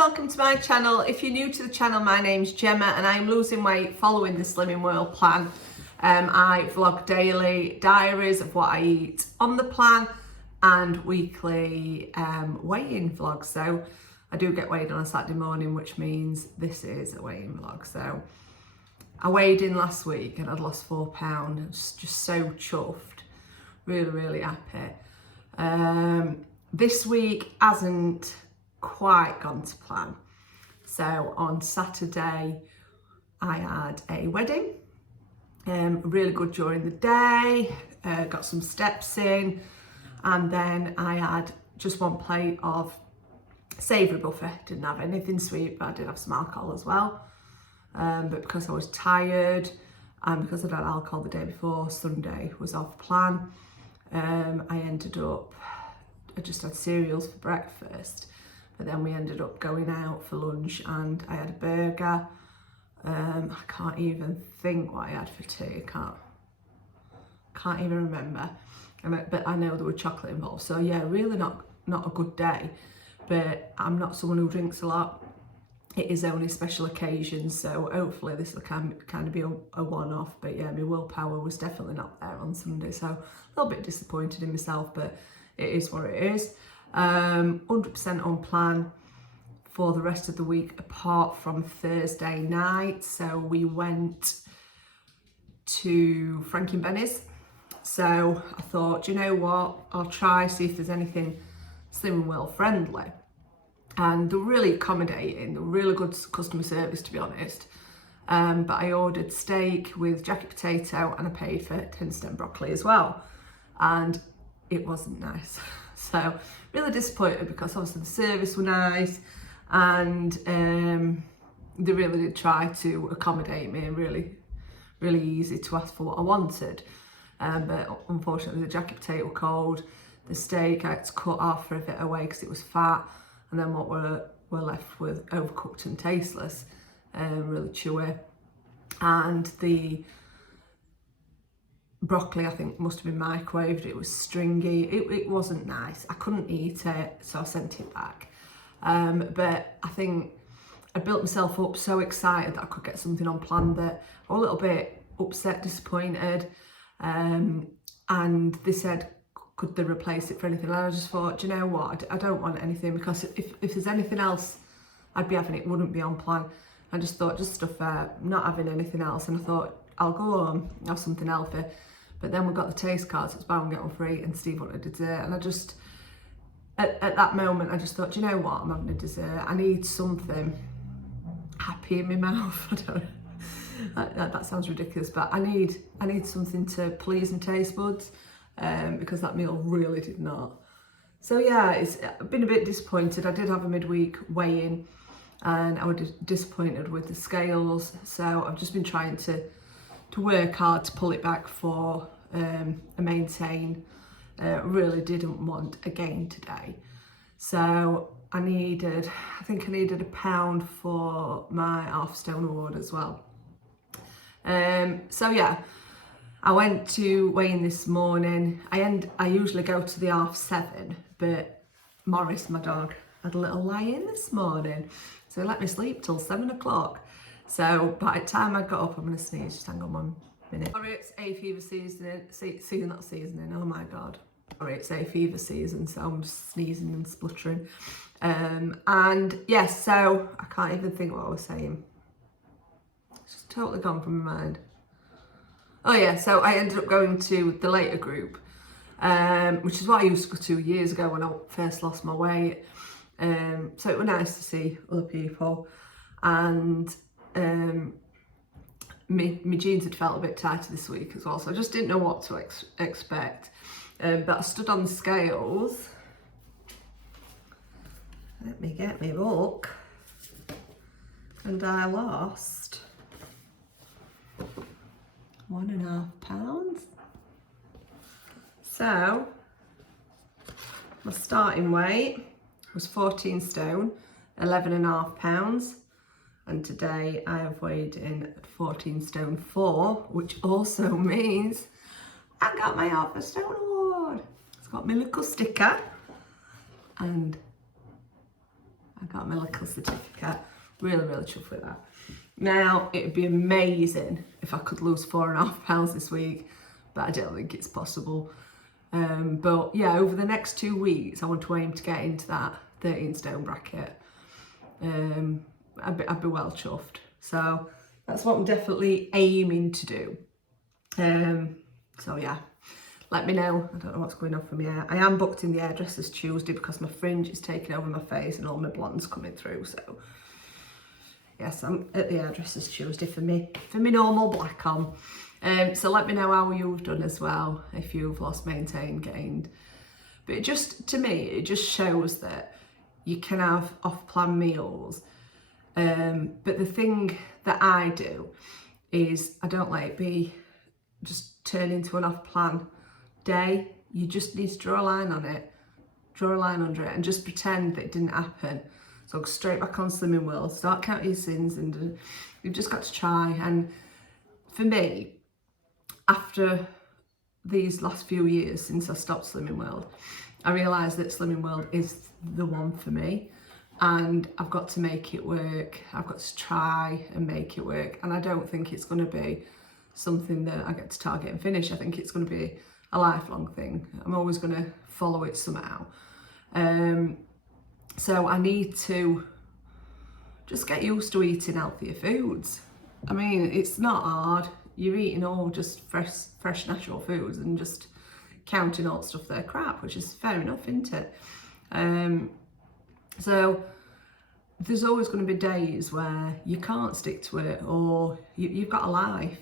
welcome to my channel. If you're new to the channel, my name's Gemma and I'm losing weight following the Slimming World plan. I vlog daily diaries of what I eat on the plan and weekly weigh-in vlogs. So I do get weighed on a Saturday morning, which means this is a weigh-in vlog. So I weighed in last week and I'd lost 4 pounds. Just so chuffed, really happy. This week hasn't quite gone to plan. So on Saturday I had a wedding, really good during the day, got some steps in, and then I had just one plate of savoury buffet. Didn't have anything sweet, but I did have some alcohol as well, but because I was tired and because I'd had alcohol the day before, Sunday was off plan. I ended up, I just had cereals for breakfast, but then we ended up going out for lunch and I had a burger. I can't even think what I had for tea. Can't even remember. But I know there was chocolate involved. So yeah, really not a good day. But I'm not someone who drinks a lot. It is only special occasions, so hopefully this will kind of be a one-off. But yeah, my willpower was definitely not there on Sunday, so a little bit disappointed in myself, but it is what it is. 100% on plan for the rest of the week apart from Thursday night. So we went to Frankie and Benny's. So I thought, you know what, I'll try, see if there's anything Slimming World friendly. And they're really accommodating, they're really good customer service, to be honest. But I ordered steak with jacket potato and I paid for 10 stem broccoli as well. And it wasn't nice. So really disappointed because obviously the service were nice and they really did try to accommodate me and really easy to ask for what I wanted. But unfortunately the jacket potato were cold, the steak I had to cut off for a bit away because it was fat, and then what we're left with overcooked and tasteless, really chewy. And the broccoli I think must have been microwaved, it was stringy, it wasn't nice. I couldn't eat it, so I sent it back. But I think I built myself up so excited that I could get something on plan that I was a little bit upset, disappointed, and they said could they replace it for anything, and I just thought, do you know what, I don't want anything, because if there's anything else I'd be having, it wouldn't be on plan. I just thought, just stuff there, not having anything else, and I thought I'll go home, have something healthy. But then we got the taste cards, it's buy one get one free, and Steve wanted a dessert, and I just, at that moment, I just thought, do you know what, I'm having a dessert, I need something happy in my mouth. I don't know, that sounds ridiculous, but I need something to please my taste buds, because that meal really did not. So yeah, I've been a bit disappointed. I did have a midweek weigh-in and I was disappointed with the scales, so I've just been trying to work hard to pull it back for a maintain. Really didn't want a gain today, so I think I needed £1 for my half stone award as well. So yeah, I went to weigh-in this morning. I usually go to the 7:30, but Morris, my dog, had a little lie-in this morning, so he let me sleep till 7 o'clock. So by the time I got up, I'm going to sneeze, just hang on 1 minute. Sorry, it's hay fever season, not seasoning, oh my god. Sorry, it's hay fever season, so I'm just sneezing and spluttering. And yes, so I can't even think what I was saying. It's just totally gone from my mind. Oh yeah, so I ended up going to the later group, which is what I used to go to years ago when I first lost my weight. So it was nice to see other people, and my jeans had felt a bit tighter this week as well, so I just didn't know what to expect. But I stood on the scales. Let me get my book. And I lost 1.5 pounds. So my starting weight was 14 stone, 11.5 pounds. And today I have weighed in at 14 stone 4, which also means I got my half a stone award. It's got my little sticker and I got my little certificate. Really, really chuffed with that. Now, it would be amazing if I could lose 4.5 pounds this week, but I don't think it's possible. But yeah, over the next 2 weeks, I want to aim to get into that 13 stone bracket. I'd be well chuffed. So that's what I'm definitely aiming to do. So yeah, let me know. I don't know what's going on for me. I am booked in the hairdressers Tuesday because my fringe is taking over my face and all my blonde's coming through. So yes, I'm at the hairdressers Tuesday for me normal black on. So let me know how you've done as well, if you've lost, maintained, gained. But it just, to me, it just shows that you can have off-plan meals. But the thing that I do is I don't let it be just turn into an off-plan day. You just need to draw a line on it, draw a line under it, and just pretend that it didn't happen. So go straight back on Slimming World, start counting your sins, and you've just got to try. And for me, after these last few years since I stopped Slimming World, I realised that Slimming World is the one for me, and I've got to make it work. I've got to try and make it work, and I don't think it's going to be something that I get to target and finish. I think it's going to be a lifelong thing. I'm always going to follow it somehow. So I need to just get used to eating healthier foods. I mean, it's not hard. You're eating all just fresh natural foods and just counting all stuff they're crap, which is fair enough, isn't it? So there's always going to be days where you can't stick to it, or you've got a life.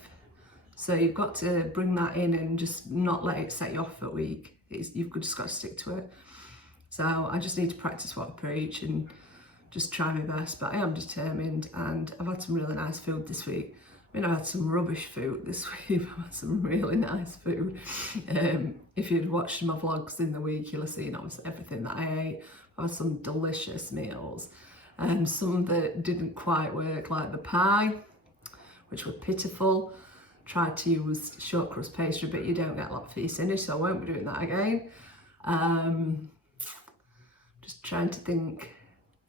So you've got to bring that in and just not let it set you off for a week. You've just got to stick to it. So I just need to practice what I preach and just try my best. But I am determined, and I've had some really nice food this week. I mean, I've had some rubbish food this week. I've had some really nice food. If you'd watched my vlogs in the week, you'll have seen obviously everything that I ate. I've had some delicious meals. Some that didn't quite work, like the pie, which were pitiful. Tried to use short crust pastry, but you don't get a lot for your sinnage, so I won't be doing that again. Just trying to think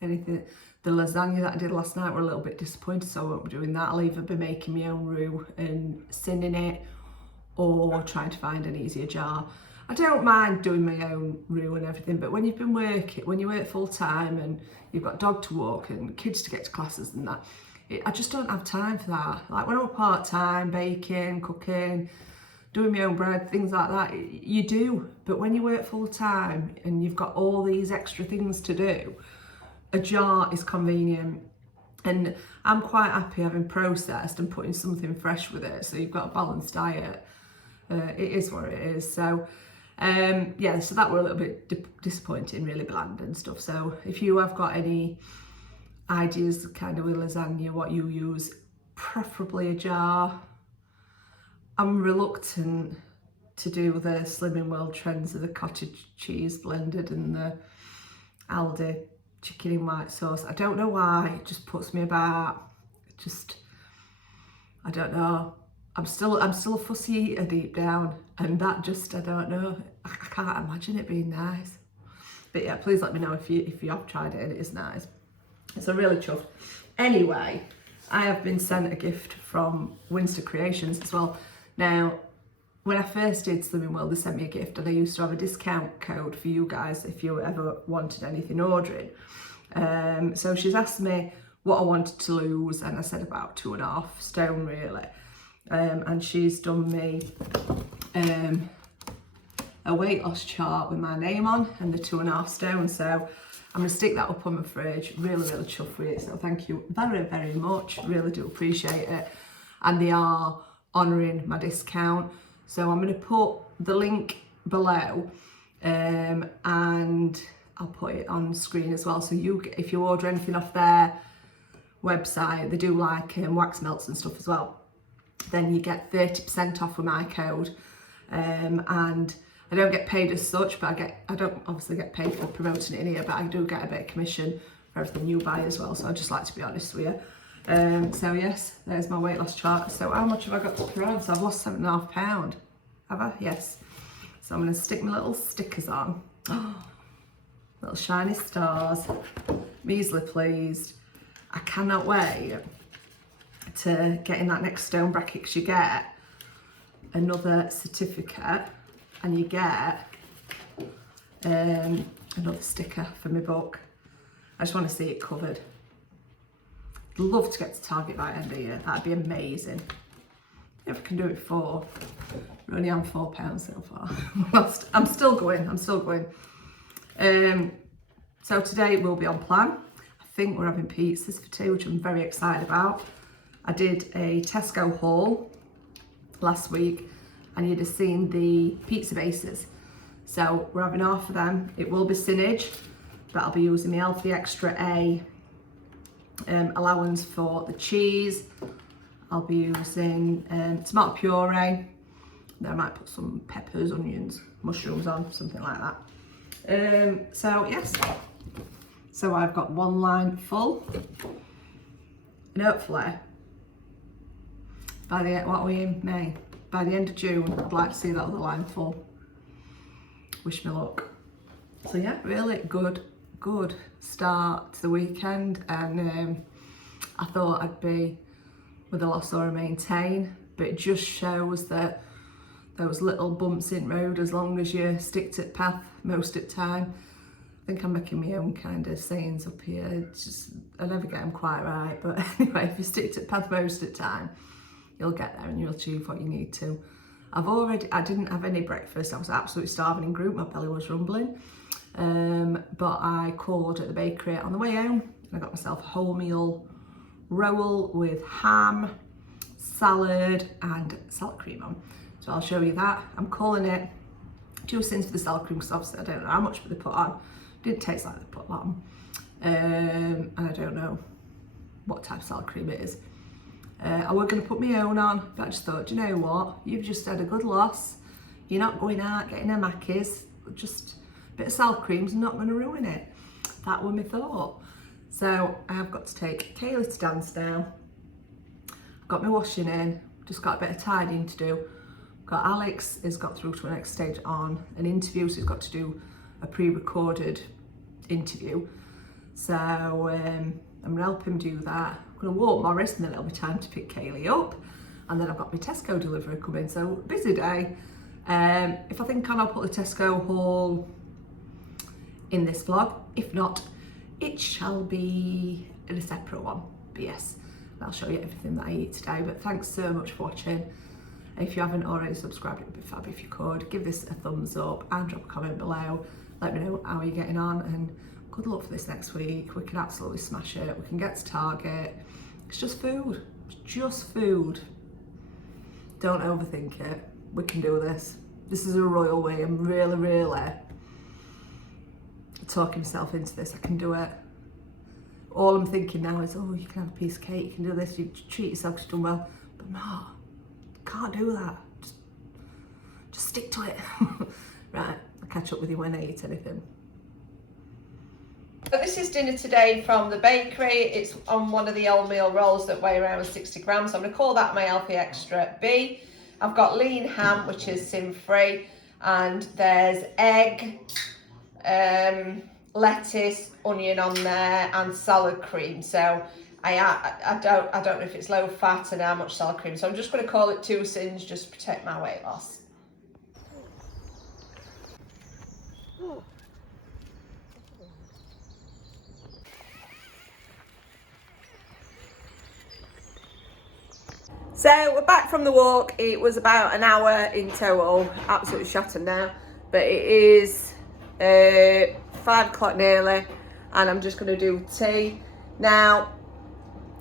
anything. The lasagna that I did last night were a little bit disappointed, so I won't be doing that. I'll either be making my own roux and sinning it, or trying to find an easier jar. I don't mind doing my own roux and everything, but when when you work full time and you've got dog to walk and kids to get to classes and that, I just don't have time for that. Like when I'm part-time, baking, cooking, doing my own bread, things like that, you do. But when you work full-time and you've got all these extra things to do, a jar is convenient. And I'm quite happy having processed and putting something fresh with it. So you've got a balanced diet. It is what it is. So yeah, so that were a little bit disappointing, really bland and stuff. So if you have got any ideas kind of with lasagna, what you use, preferably a jar. I'm reluctant to do the Slimming World trends of the cottage cheese blended and the Aldi chicken in white sauce. I don't know why, it just puts me about. I don't know. I'm still a fussy eater deep down, and that just, I don't know. I can't imagine it being nice. But yeah, please let me know if you have tried it and it is nice. So really chuffed. Anyway, I have been sent a gift from Winster Creations as well. Now, when I first did Slimming World, they sent me a gift, and I used to have a discount code for you guys if you ever wanted anything ordering. So she's asked me what I wanted to lose, and I said about 2.5 stone really. And she's done me a weight loss chart with my name on and the 2.5 stone. So I'm going to stick that up on my fridge. Really, really chuffed with it. So thank you very, very much. Really do appreciate it. And they are honouring my discount. So I'm going to put the link below, and I'll put it on screen as well. So if you order anything off their website, they do like wax melts and stuff as well, then you get 30% off with my code. And I don't get paid as such, but I don't obviously get paid for promoting it in here, but I do get a bit of commission for everything you buy as well. So I'd just like to be honest with you. So yes, there's my weight loss chart. So how much have I got to put on? So I've lost 7.5 pounds. Have I? Yes. So I'm going to stick my little stickers on. Oh, little shiny stars. I measly pleased. I cannot wait to get in that next stone bracket, because you get another certificate and you get another sticker for my book. I just want to see it covered. I'd love to get to Target by the end of the year. That'd be amazing. If I can do it for, we're only on £4 so far. I'm still going. So today we'll be on plan. I think we're having pizzas for tea, which I'm very excited about. I did a Tesco haul last week and you'd have seen the pizza bases. So we're having half of them. It will be Sinage, but I'll be using the Healthy Extra A allowance for the cheese. I'll be using tomato puree. Then I might put some peppers, onions, mushrooms on, something like that. So yes, so I've got one line full, and hopefully by the, what are we in, May? By the end of June, I'd like to see that other line full. Wish me luck. So yeah, really good start to the weekend, and I thought I'd be with a loss or a maintain, but it just shows that those little bumps in road, as long as you stick to the path most of the time. I think I'm making my own kind of sayings up here. It's just, I never get them quite right, but anyway, if you stick to the path most of the time, you'll get there and you'll achieve what you need to. I didn't have any breakfast. I was absolutely starving in group. My belly was rumbling. But I called at the bakery on the way home and I got myself a wholemeal roll with ham, salad and salad cream on. So I'll show you that. I'm calling it 2 cents for the salad cream, because obviously I don't know how much they put on. Didn't taste like they put that on. And I don't know what type of salad cream it is. I was going to put my own on, but I just thought, do you know what? You've just had a good loss. You're not going out getting a Macca's. Just a bit of salad cream's not going to ruin it. That was my thought. So I have got to take Kaylee to dance now. I've got my washing in. Just got a bit of tidying to do. Got Alex has got through to the next stage on an interview, so he's got to do a pre-recorded interview. So I'm gonna help him do that. I'm gonna walk Morris and then it'll be time to pick Kaylee up. And then I've got my Tesco delivery coming, so busy day. If I think I'll put the Tesco haul in this vlog. If not, it shall be in a separate one. But yes, I'll show you everything that I eat today. But thanks so much for watching. If you haven't already subscribed, it would be fab if you could. Give this a thumbs up and drop a comment below. Let me know how you're getting on, and good luck for this next week. We can absolutely smash it. We can get to Target. It's just food. It's just food. Don't overthink it. We can do this. This is a royal way. I'm really talking myself into this. I can do it. All I'm thinking now is, oh, you can have a piece of cake, you can do this, you treat yourself because you've done well. But no, can't do that. Just stick to it. Right, I'll catch up with you when I eat anything. So this is dinner today from the bakery. It's on one of the wholemeal rolls that weigh around 60 grams. So I'm going to call that my Healthy Extra B. I've got lean ham, which is sin-free, and there's egg, lettuce, onion on there, and salad cream. So I don't know if it's low fat and how much salad cream. So I'm just going to call it 2 sins just to protect my weight loss. So we're back from the walk. It was about an hour in total, absolutely shattered now, but it is 5 o'clock nearly, and I'm just going to do tea. Now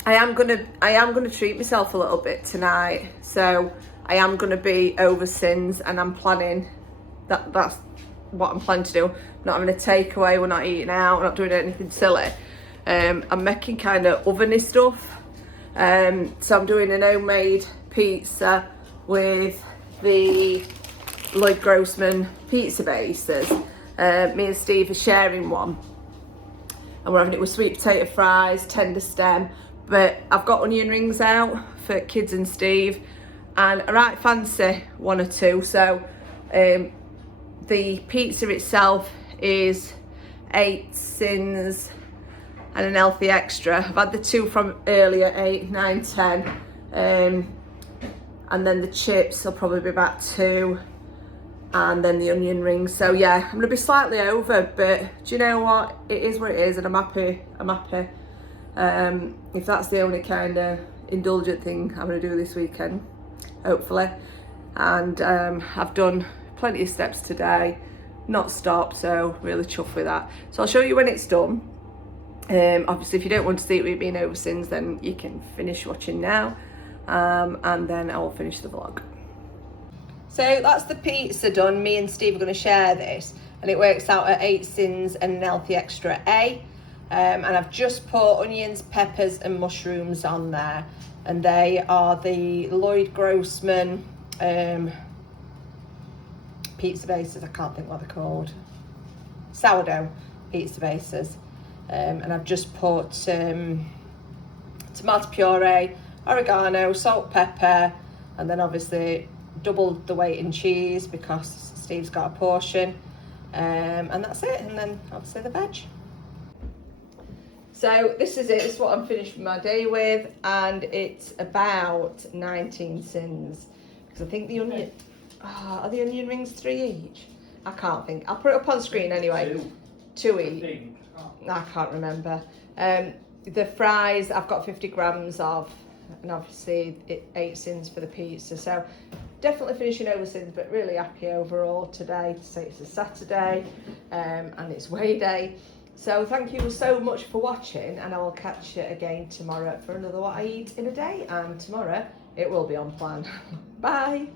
I am gonna treat myself a little bit tonight, so I am going to be over sins, and I'm planning that's what I'm planning to do. I'm not having a takeaway, we're not eating out, we're not doing anything silly. I'm making kind of oveny stuff. So I'm doing an homemade pizza with the Lloyd Grossman pizza bases. Me and Steve are sharing one, and we're having it with sweet potato fries, tender stem, but I've got onion rings out for kids and Steve, and I right fancy 1 or 2. So the pizza itself is 8 sins and an healthy extra. I've had the two from earlier, 8, 9, 10. And then the chips will probably be about 2. And then the onion rings. So yeah, I'm gonna be slightly over, but do you know what? It is what it is, and I'm happy. I'm happy. If that's the only kind of indulgent thing I'm gonna do this weekend, hopefully. And I've done plenty of steps today, not stopped, so really chuffed with that. So I'll show you when it's done. Obviously, if you don't want to see it with being over sins, then you can finish watching now, and then I will finish the vlog. So that's the pizza done. Me and Steve are going to share this, and it works out at 8 sins and an healthy extra A. And I've just put onions, peppers and mushrooms on there, and they are the Lloyd Grossman pizza bases. I can't think what they're called. Sourdough pizza bases. And I've just put tomato puree, oregano, salt, pepper, and then obviously doubled the weight in cheese because Steve's got a portion, and that's it. And then obviously the veg. So this is it. This is what I'm finished my day with, and it's about 19 sins because I think the onion are the onion rings 3 each. I can't think. I'll put it up on screen anyway. 2 each. I can't remember. The fries I've got 50 grams of, and obviously 8 sins for the pizza. So definitely finishing over sins, but really happy overall today to say it's a Saturday, and it's weigh day. So thank you so much for watching, and I will catch you again tomorrow for another What I Eat in a Day, and tomorrow it will be on plan. Bye.